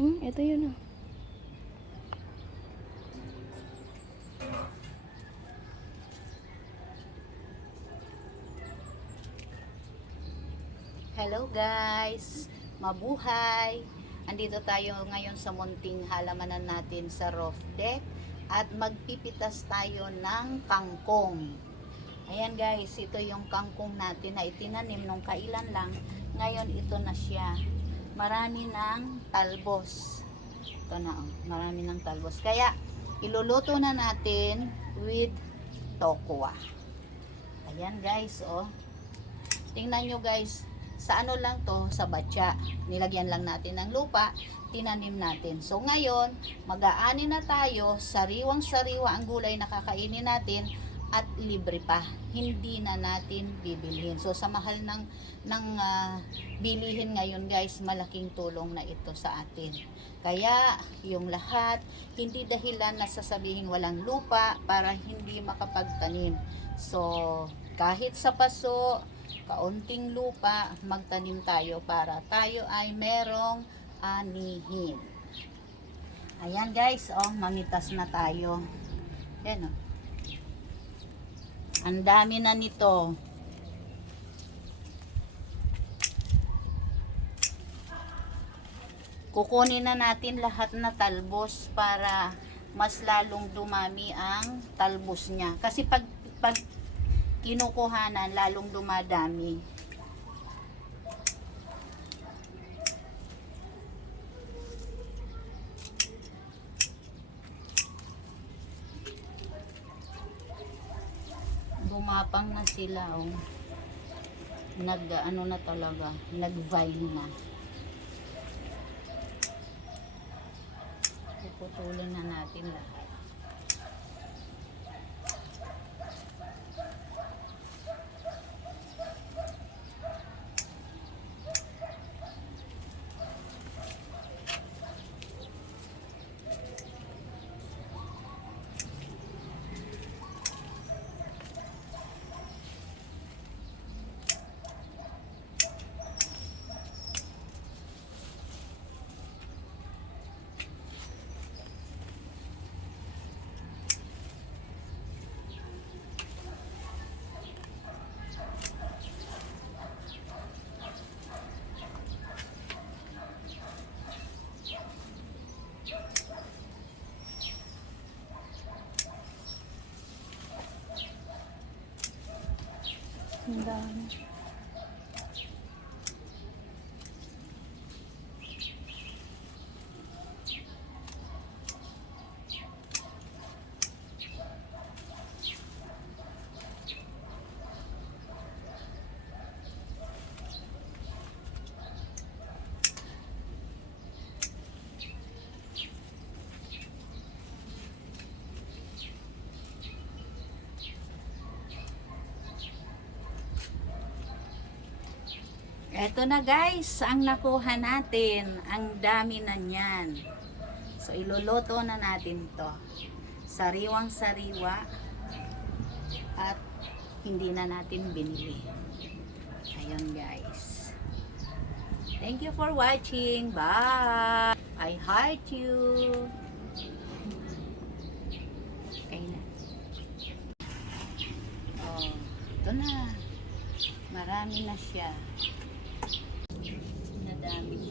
Ito yun ah. Hello guys! Mabuhay! Andito tayo ngayon sa munting halamanan natin sa roof deck at magpipitas tayo ng kangkong. Ayan guys, ito yung kangkong natin na itinanim nung kailan lang. Ngayon ito na siya. Marami ng talbos. Ito na, marami ng talbos. Kaya iluluto na natin with tokwa. Ayan guys, oh. Tingnan nyo guys, sa ano lang to, sa batya. Nilagyan lang natin ng lupa, tinanim natin. So ngayon, mag-aani na tayo, sariwang-sariwa ang gulay na kakainin natin at libre pa. Hindi na natin bibilhin. So sa mahal ng bilihin ngayon guys, malaking tulong na ito sa atin. Kaya yung lahat, hindi dahilan na sasabihin walang lupa para hindi makapagtanim. So kahit sa paso, kaunting lupa, magtanim tayo para tayo ay merong anihin. Ayan guys, oh, mamitas na tayo. Ayan, oh. Ang dami na nito. Kukunin na natin lahat na talbos para mas lalong dumami ang talbos niya. Kasi pag kinukuhanan, lalong dumadami. Dumapang na sila, oh. Ano na talaga, nag-vine na. Puputulin na natin lahat. Ang dami. Eto na guys, ang nakuha natin. Ang dami na niyan. So iluluto na natin to. Sariwang-sariwa at hindi na natin binili. Ayun guys. Thank you for watching. Bye! I heart you. Okay na. Oh, ito na. Marami na siya. Nadami.